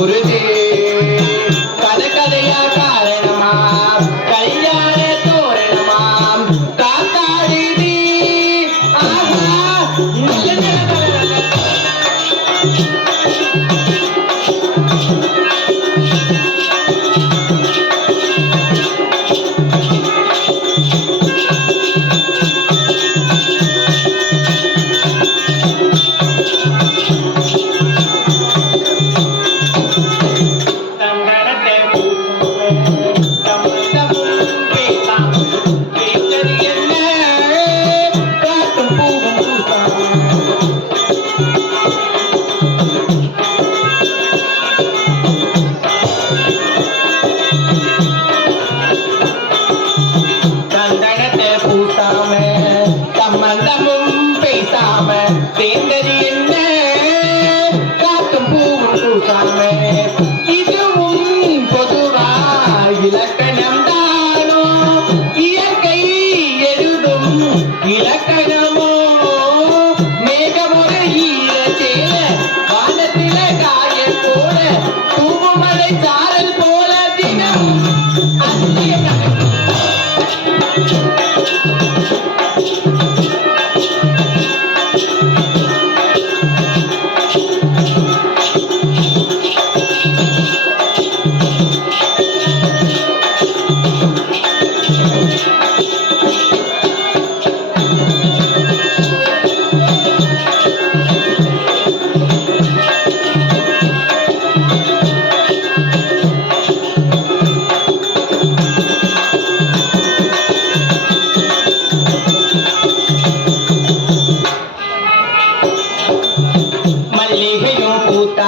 கதைய கூறுது கதை கதையா காரணமா? கல்யாண தோரணமாம் காத்தாடுது ஆஹா நல்ல நல்ல நல்ல நல்ல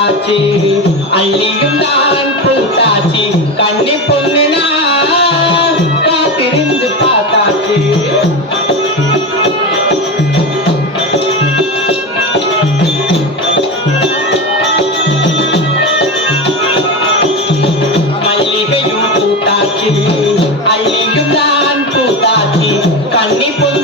பூத்தாச்சி. அள்ளியும் தான் பூத்தாச்சி. கண்ணி பொண்ணுனா காத்திருந்து பார்த்தாச்சு. மல்லிகையும் பூத்தாச்சி. அள்ளியும் தான் பூத்தாச்சி. கண்ணி பொண்ணு